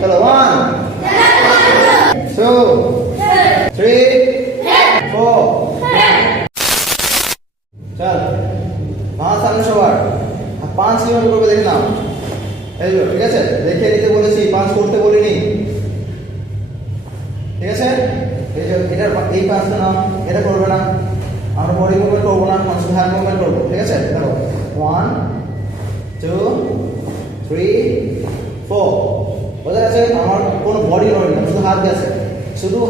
চলো 1 2 3 4 চল মাথা সামনে সবার 5 কিভাবে করবে দেখে নাও এই যে ঠিক আছে দেখে নিতে বলেছি 5 করতে বলিনি ঠিক আছে এই যে এটার এই 5টা নাও এটা করবে না আমরা বডি মুভমেন্ট করব না আমরা শুধু হ্যান্ড মুভমেন্ট করব ঠিক আছে দেখো 1 2 3 4 বোঝা গেছে আমার কোনো বডি নড়ে না শুধু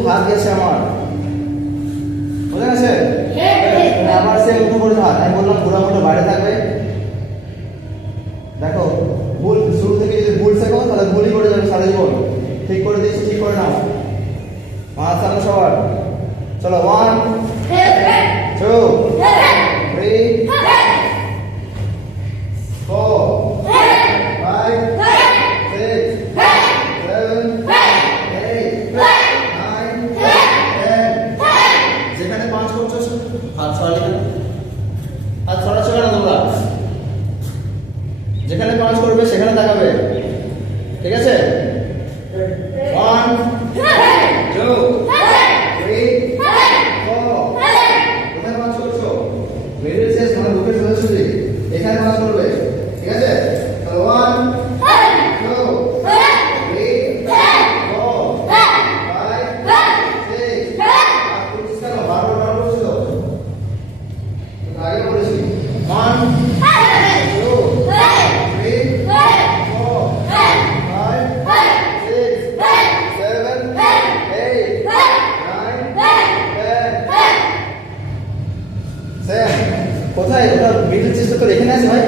হাত গেছে আমার বোঝা গেছে আবার সে উঠে পড়ে হাত আমি বললাম পুরো মুঠো বাইরে থাকবে দেখো ভুল শুরু থেকে যদি ভুল শেখো তাহলে ভুলই করে যাবে সারা জীবন ঠিক করে দিয়েছি ঠিক করে নাও মাথা সামনে সবার চলো 1 2 3 4 5 6 7 8 9 10 যেখানে 5 করছো হাত ছড়ালে হাত ছড়াচ্ছ না তোমরা যেখানে 5 করবে সেখানে তাকাবে ঠিক আছে 1 2 3 4 কোথায় 5 করছো মিডল শেষ মানে বুকের সোজাসুজি এখানে 5 করবে ঠিক আছে তাহলে 1 2 3 4 5 6 বারবার করছো আগে বলেছি 1 2 3 4 5 6 7 8 9 10 কোথায় ওটা মিডল চেস্ট তো এখানে আছে ভাই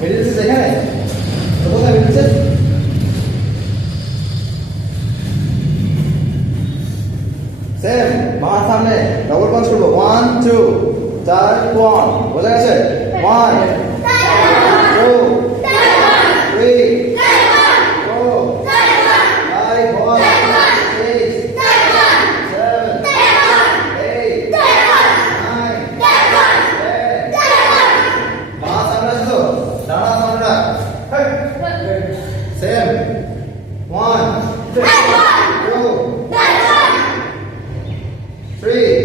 মিডল চেস্ট এখানে তো কোথায় মিডল চেস্ট সেম মাথা সামনে ডবল পাঞ্চ করবো 1 2 4 1 বোঝা গেছে 1 2 3 4 5 6 7 8 সেম 1 2 3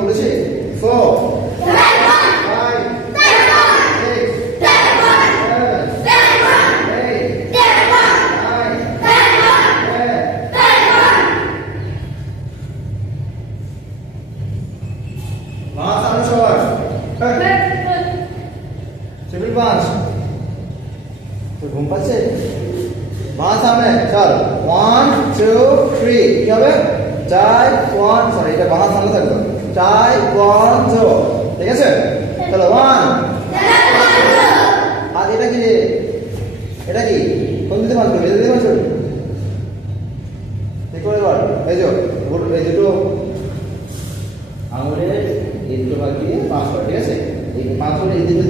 বলেছি 4 ঘুম পাচ্ছে মা সামনে চল 1 2 3 কি হবে 4 1 সরি এটা বাঁ সামনে থাকবে 4 1 2 ঠিক আছে চলো 1 আর এটা কি কোন দিকে মারবে এই দিকে মারবে দেখো এবার এই যে এই দুটো আঙুলে এই দুটো ভাগ দিয়ে 5 করে ঠিক আছে এই 5 করে এই দিকে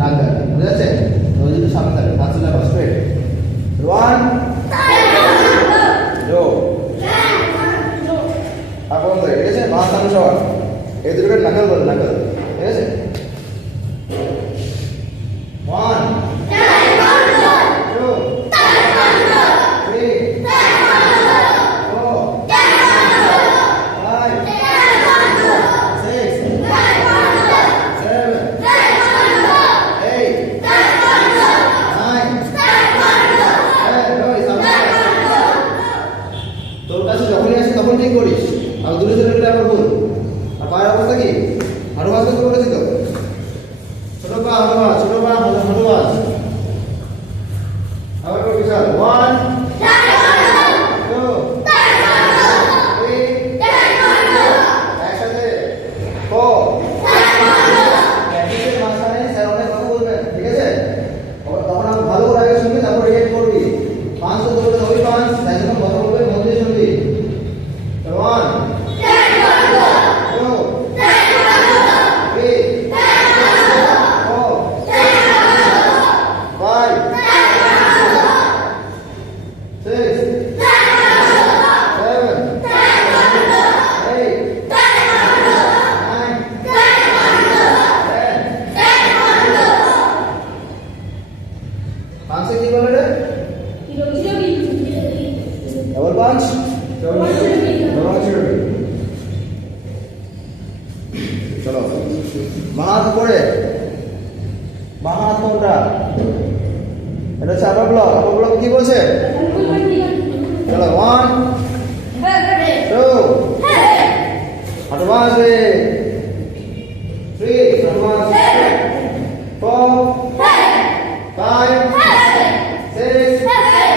লাগবে বুঝা যাচ্ছে ওই দুটো সামনে থাকবে হাত লাগা স্ট্রেট 1 2 এখন ঠিক আছে বাঁ সামনে সবার এই দুটোকে নাকল বল নাকল ঠিক আছে 1 2 3 ঠিক করিস আর দূরে দূরে গেলে আবার ভুল আর পায়ের অবস্থা কি হাঁটু বাজ করতে বলেছি তো ছোট পা হাঁটু বাজ আবার করবি চল 1 একসাথে 4 প্র্যাকটিসের মাঝখানে স্যার অনেক কথা বলবেন ঠিক আছে তখন আমি ভালো করে আগে শুনবি তারপর রিয়েক্ট করবি 5 তো ধরবে ওই 5 তাই যখন কথা বলবে মন দিয়ে শুনবি 1 2 3 4 5 ডবল পাঞ্চ, চলো বাঁ হাত উপরে, বাঁ হাত কোনটা? এটা হচ্ছে আপার ব্লক। আপার ব্লক কি বলছে? চলো 1 2 হাঁটু বাঁধবে, 3 হাঁটু বাঁধবে, 4 5 6 7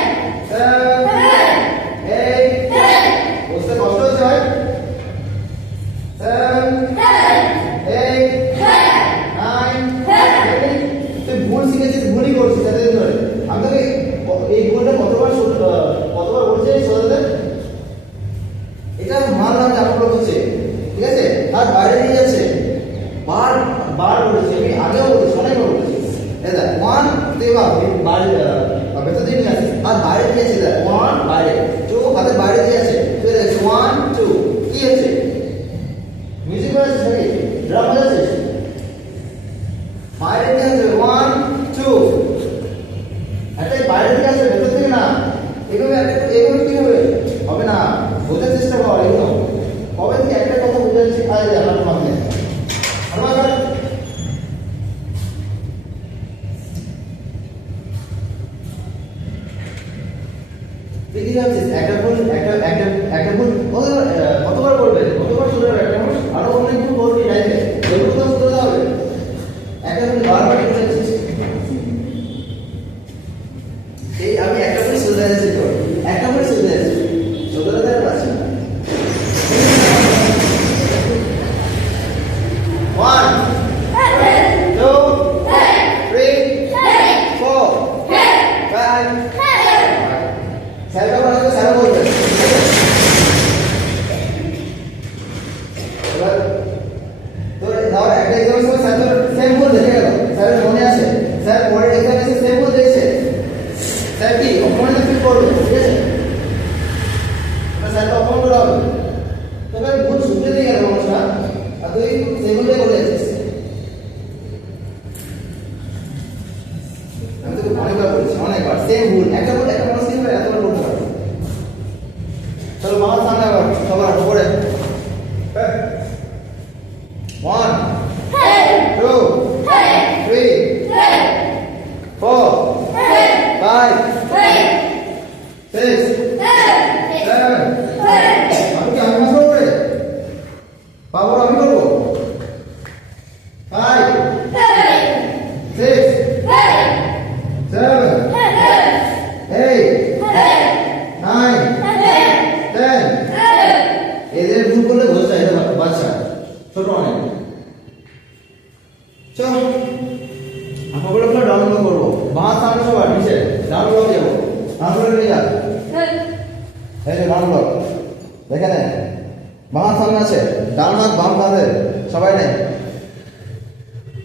8 বুঝতে কষ্ট হচ্ছে ভাই? 7 8 9 তুই ভুল শিখেছিস, ভুলই করছিস এতদিন ধরে। আমি তোকে এই ভুলটা কতবার বলছি সোজাতে? এটা মানলাম যে আপনার হচ্ছে, ঠিক আছে? আর বাইরে নিয়ে যাচ্ছে, বার বলেছি আমি, আগেও বলেছি, অনেকবার বলেছি। এটা 1 দেবা বাইরে ভেতর দিয়ে নিয়ে আসে, আর বাইরে দিয়ে আছে 1 বাইরে, 2 হাতের বাইরে দিয়ে আছে, 1 2 কি আছে? মিউজিক বাজাচ্ছিস নাকি? ড্রাম বাজাচ্ছিস? বাইরে দিয়ে আছে 1 2, একটাই বাইরে থেকে আসবে, ভেতর থেকে না। এভাবে কি হবে না, বোঝার চেষ্টা কর। এগুলো কবে থেকে একটা কথা বোঝার শেখায় যায় আমার মাধ্যমে। তুই ভাবছিস একটা ভুল কতবার করবে, কতবার শুধরে একটা ভুল আরো অনেক ভুল করবি লাইফে, এগুলো তো শুধরে হবে। একটা ভুল বারবার করে যাচ্ছিস। এই আমি একটা ভুল শুধরে যাচ্ছি, তো একটা ভুল শুধরে যাচ্ছি, শুধরে দেওয়ার পারছি না। 1 2 3 4 5 স্যারটা বলতে স্যার বলবেন। এবার তোর ধর একটা এক্সামের সময় স্যার তোর সেম ভুল দেখে গেল, স্যারের মনে আছে, স্যার পরের এক্সামে এসে সেম ভুল দেখছে, স্যার কি অপমানিত ফিল করবে? ঠিক আছে, স্যার তো অপমান করা হবে। তবে ভুল শুনতে দিয়ে গেল মানুষরা, আর তুই সেগুলোই বলে যাচ্ছিস। আমি তোকে অনেকবার বলেছি, অনেকবার সেম ভুল, একটা ভুল একটা মানুষ কিভাবে এতবার করতে পারবে? চলো মামার সামনে আবার সবার উপরে 1 2 3 4 5 6 7 আমি কি আমি মাসে উপরে পাবো? আমি করবো 5 6 7 8 9 10 এদের ভুল করলে বোঝা যায় না, বাচ্চা ছোট অনেক। চল আমরা ডাউনলোড করবো, বাঁ সামনে সবার নিচে ডাউনলোড যাবো, ডাউনলোড নিয়ে যা। এই যে ডাউনলোড দেখে নেন, বাঁ সামনে আছে, ডান হাত বাম কাঁধে সবাই নেই,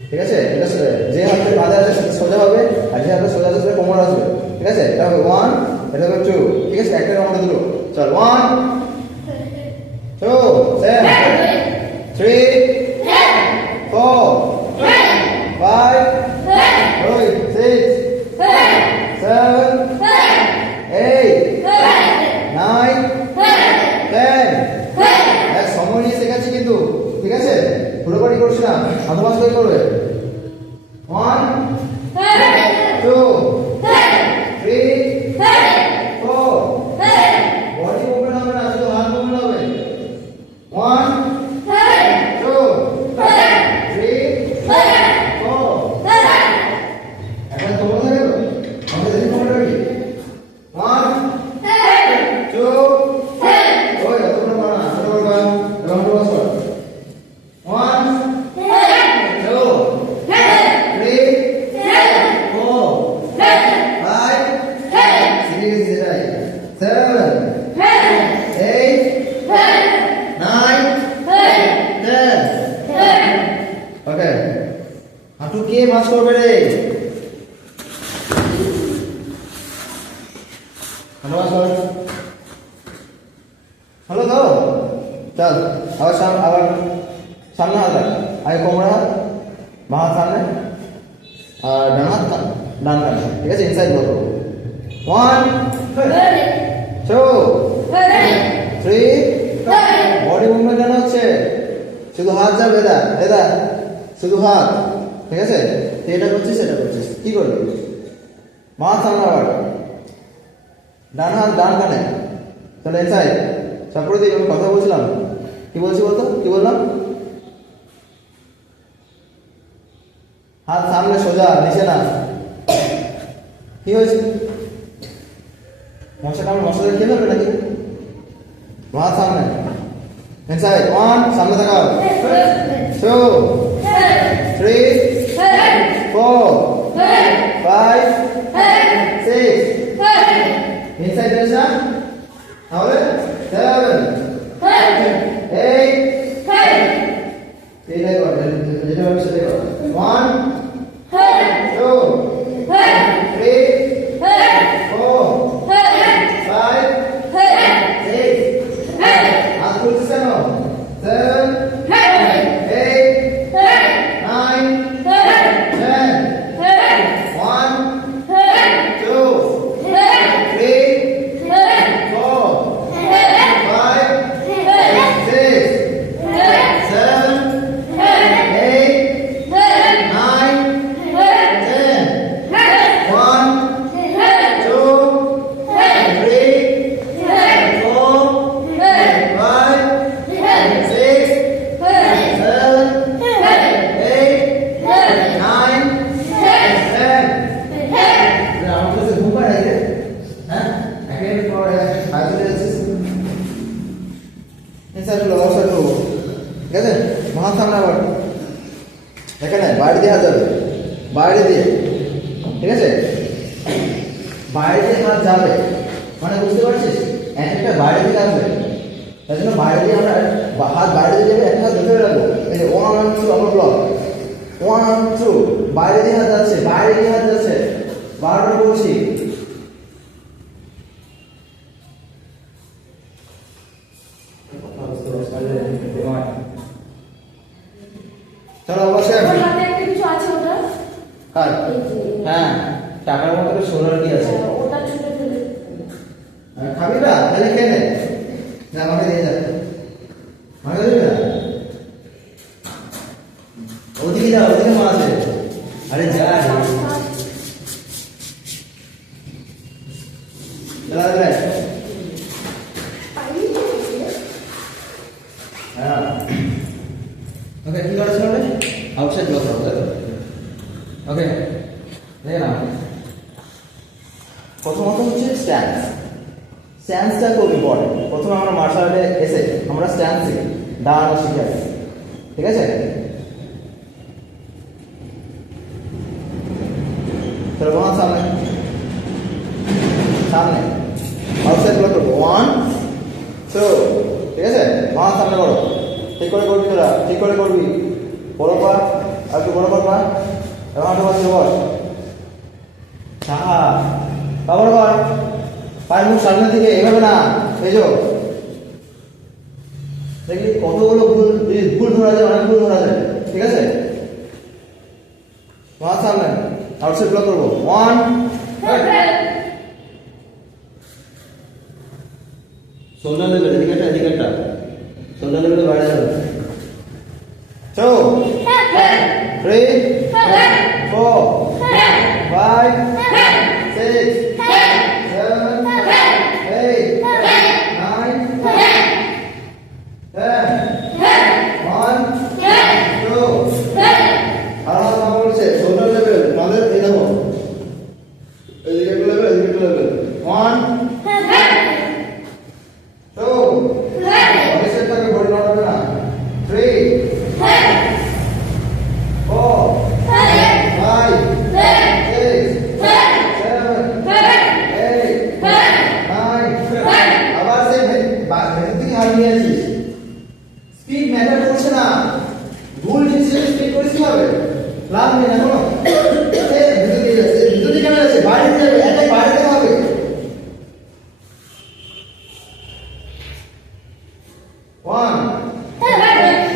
ঠিক আছে? এটা যে হাতে কাঁধে আছে সেটা সোজা হবে, আর যে হাতে সোজা আছে সেটা কোমর আসবে, ঠিক আছে? এটা হবে 1, এটা হবে 2, ঠিক আছে? একটা আমাদের দুটো, চল 1 2 7 3 4 5 6 7 8 9 10 এক সময় নিয়ে শেখাচ্ছি কিন্তু, ঠিক আছে? পুরোপুরি করছি না, আধমাস করে করবে। 1 2 3 4 বডি মুভমেন্ট হবে না, শুধু হাত মুভমেন্ট হবে। 1 2 3 4 এখন তোমরা দেখো আমাদের দেখি তোমরা কি 1 2 ওই তোমরা পারা না, তোমরা করবা এবং তোমরা করো 1 2 3 4 5 6 7 8 9 10 ওকে। হাঁটু কে ভাঁজ করবে রে? হাঁটু ভাঁজ কর, হলো তো? চল আবার সামনে হাত রাখ, আগে কোমরে হাত, বাঁ হাত সামনে, আর ডান হাত ডান কানে, ঠিক আছে? ইনসাইড বলো 1 2 যাবে এদা শুধু হাত, ঠিক আছে? তুই এটা করছিস এটা করছিস, কি করবি? মাথা সামনে আবার, ডান হাত ডান কানে, তাহলে এনসাইড সাপোর্ট দিয়ে আমি কথা বলছিলাম, কি বলছি বলতো, কি বললাম? হাত সামনে সোজা, নিচে না। কি হয়েছে? মশা কামড়, মশা খেয়ে ফেলবে নাকি? হাত সামনে, ইনসাইড, 1, সামনে তাকাও, 2, 3, 4, 5, 6, ইনসাইড টেনশন, তাহলে 7, 8, এইটাই কর, যেটা হবে সেটাই কর, 1, 2, 3, 4, 5, 6, হাত খুলছিস কেন? 7, 8, 9, 10, 1, 2, 3, 4, 5, 6, 7, 8, 9, 10, 1, 2, 3, 4, 5, 6, 7, 8, 9, 10. আমার কাছে ঘুম পায় নাকি রে? হ্যাঁ, একের পর এক হাজির আছিস। ইনসাইড হলো, আউটসাইড হলো, ঠিক আছে? মাথা সামনে আবার, এখানে বাইরে দিয়ে হাত যাবে, বাইরে দিয়ে, ঠিক আছে? বাইরে দিয়ে হাত যাবে, মানে বুঝতে পারছিস? একটা বাইরে থেকে আসবে, তার জন্য বাইরে দিয়ে আমরা হাত বাইরে দিয়ে যাবে, একটা হাত ধরে রাখবো, এই যে 1, 2 আমার ব্লক, 1, 2, বাইরে দিয়ে হাত যাচ্ছে, বাইরে দিয়ে হাত যাচ্ছে, বারবার বলছি। চলো অবশ্যই ওর হাতে একটা কিছু আছে ওটা? কার? হ্যাঁ, টাকার মতো সোলার কি আছে? ওটা ছুটে ফেলে। খাবি না? তাহলে খেয়ে নে, না আমাকে দিয়ে যা, আমাকে দিবি না? ওদিকে যা, ওদিকে মাছ আছে, আরে যা চলা যাবে। হ্যাঁ, ওকে, কি করেছিল রে? আউটসাইড ব্লক করো, তাই তো? ওকে, দেখে না, প্রথমত হচ্ছে স্ট্যান্স। স্ট্যান্সটা খুব ইম্পর্টেন্ট। প্রথমে আমরা মার্শাল আর্টে এসে আমরা স্ট্যান্স শিখি, দাঁড়ানো শিখে আসি, ঠিক আছে? চলো বাঁ সামনে, সামনে আউটসাইড ব্লক করবো, 1, 2, ঠিক আছে? বাঁ সামনে করো, ঠিক করে করবি তোরা, ঠিক করে করবি, বড় পা, আর একটু বড় পা, এবং হাঁটু পাশে বস, সাহা, আবার কর, পায়ের মুখ সামনের দিকে, এভাবে না, এই যে দেখলি কতগুলো ভুল ধরা যায়, অনেক ভুল ধরা যায়, ঠিক আছে? বাঁ সামনে আউটসাইড ব্লক করবো, 1, শোল্ডার লেভেল, এদিকেটা শোল্ডার লেভেলে বাইরে যাবে, 2, 3, 4, 5, 6, 7, 8, 9, 10, 1, 2, আর হাত নামা বলছে, শোল্ডার লেভেল, আমাদের এই দেখো, এদিকে একটু লেভেল, এদিকে একটু লেভেল, 1, 2, অফিসের থেকে বডি নড়বে না, 3, 4, 5, 6, 7, 8, 9, আবার সে ভেতর থেকে হাত নিয়ে আসিস। স্পিড ম্যাটার করছে না, ভুল ডিসিশন স্পিড করিস কিভাবে? লাভ নেই না কোনো, ভিতর দিয়ে যাচ্ছে, ভিতর দিয়ে কেন যাচ্ছে? বাইরে দিয়ে যাবে, এটাই বাইরে দিতে হবে। 1,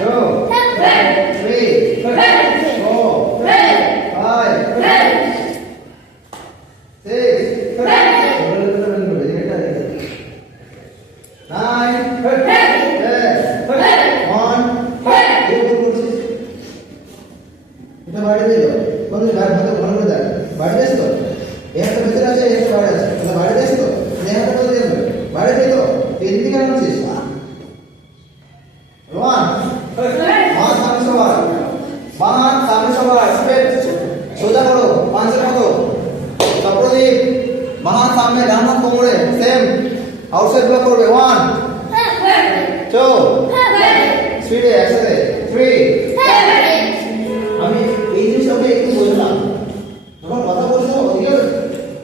2, 3, 4, 5, 6, 9, 10, 1, আউটসাইড ব্লক করবে 1 2 স্পিডে একসাথে 3 আমি এই জিনিসটাকে একটু বললাম যখন কথা বলছো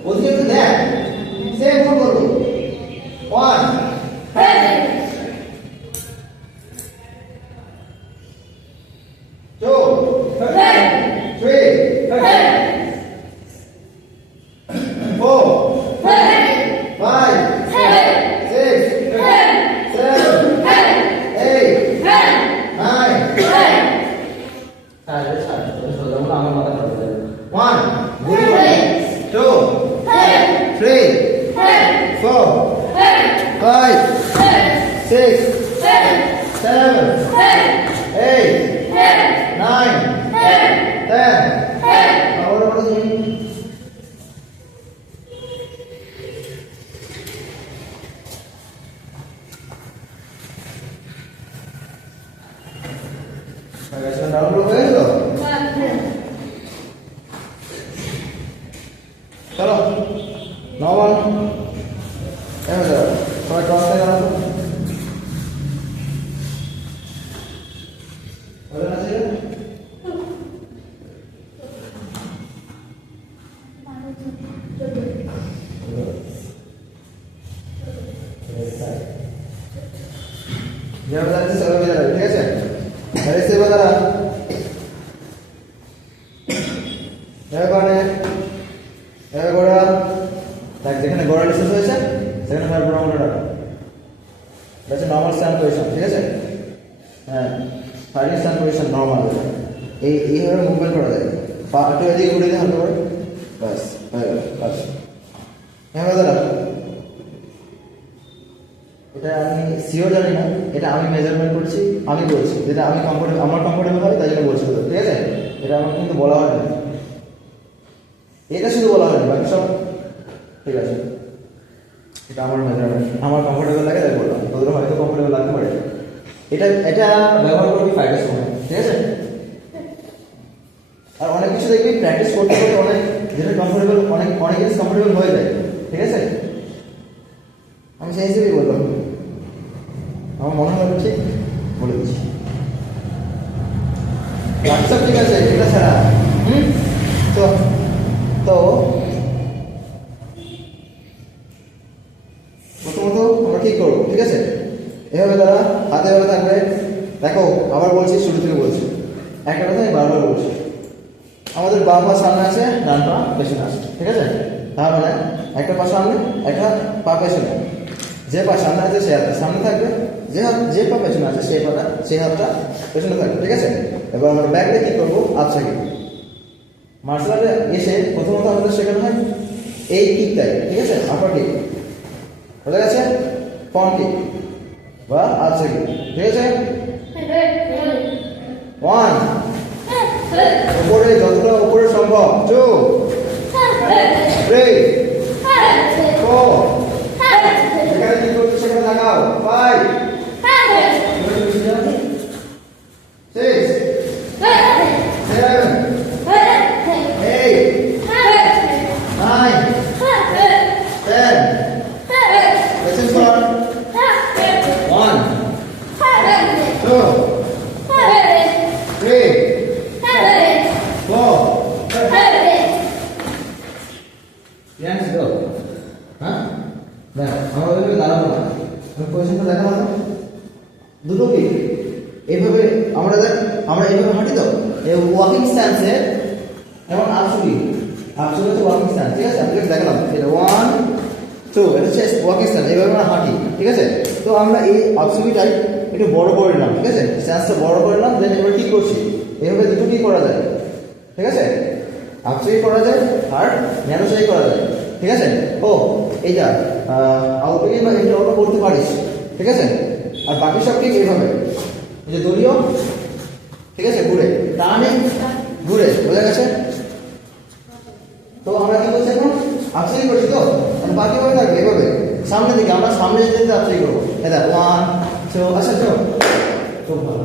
ওদিকে একটু দেখ সেম ফোন করবো 1 2 3 4 5 6 7 8 9 1 2 3 4 5 6 7 8 9 10 ahora por aquí ¿me has dado esto? चलो नॉर्मल थोड़ा क्रॉस से करो बोलना चाहिए जब तक सब इधर ठीक है अरे से बता रहा है कौन है এবার গোড়া দেখ যেখানে গোড়া ডিসটেন্স হয়েছে সেখানে তার গোড়া মোটা রাখো এটা হচ্ছে নর্মাল স্ট্যান্ড পজিশন ঠিক আছে হ্যাঁ ফাইনাল স্ট্যান্ড পজিশন নর্মাল এইভাবে মুভমেন্ট করা যায় পা একটু এদিকে ঘুরে দিয়ে হালকা করে বাস হয়ে গেল বাস হ্যাঁ দাদা এটা আমি সিওর জানি না এটা আমি মেজারমেন্ট করছি আমি বলছি যেটা আমি কমফোর্টেবল আমার কমফোর্টেবল হয় তাই জন্য বলছি ঠিক আছে এটা আমার কিন্তু বলা হয় না এটা শুধু বলা হয়নি বাকি সব ঠিক আছে এটা আমার মেজারমেন্ট আমার কমফোর্টেবল লাগে তাই বললাম তোদের হয়তো কমফোর্টেবল লাগতে পারে এটা ব্যবহার করবি ফাইটের সময় ঠিক আছে আর অনেক কিছু দেখবি প্র্যাকটিস করতে করতে অনেক যেটা কমফোর্টেবল অনেক জিনিস কমফোর্টেবল হয়ে যায় ঠিক আছে আমি সেই হিসেবেই বললাম আমার মনে হয় ঠিক বলে দিচ্ছি হোয়াটসঅ্যাপ ঠিক আছে এটা ছাড়া তো তো প্রথমত আমরা কি করবো ঠিক আছে এভাবে দ্বারা হাতে এভাবে থাকবে দেখো আবার বলছি শুরু থেকে বলছি একটা কথা আমি বারবার বলছি আমাদের বাম পা সামনে আছে ডান পা পেছনে আছে ঠিক আছে তার মানে একটা পা সামনে একটা পা পেছনে যে পা সামনে আছে সে হাতটা সামনে থাকবে যে পা পেছনে আছে সেই হাতটা পেছনে থাকবে ঠিক আছে এবার আমরা ব্যাকটা কি করবো আপসাইড মার্শাল আর্টে এসে প্রথমত আমাদের শেখানো হয় এই কিকটাই ঠিক আছে আপার কিক বোঝা গেছে ফ্রন্ট কিক বা আপসাইড কিক ঠিক আছে 1 উপরে যতটা উপরে সম্ভব 2 3 4 যেখানে কি করছো সেখানে লাগাও 5 6 7 8 9 10 listen for 1 2 3 4 Yes, go. হ্যাঁ দেখ আমরা ওইভাবে দাঁড়াবো না পজিশনটা দেখা হলো দুটো কি এইভাবে আমরা এইভাবে হাঁটি তো এই ওয়াকিং স্ট্যান্সে যেমন আপসুলি হচ্ছে ওয়াকিং স্ট্যান্স ঠিক আছে আপনাকে দেখালাম এটা 1 2 এটা হচ্ছে ওয়াকিং স্ট্যান্স এইভাবে আমরা হাঁটি ঠিক আছে তো আমরা এই আপসুলিটাই একটু বড় করে নিলাম ঠিক আছে স্ট্যান্সটা বড় করে নিলাম দেন এবার কি করছি এইভাবে দুটো কি করা যায় ঠিক আছে আপসুলি করা যায় আর ন্যারো সাই করা যায় ঠিক আছে ও এইটা আউটপিক বা ইন্টারওয়াল করতে পারিস ঠিক আছে আর বাকি সব ঠিক এইভাবে এই যে দলীয় ঠিক আছে ঘুরে টানে ঘুরে বোঝা গেছে তো আমরা কি করছি এখন আপসাই করছি তো বাকি ভাবে থাকবে এইভাবে সামনের দিকে আমরা সামনে যেতে আপসাই করবো এটা 1 2 আচ্ছা চলো খুব ভালো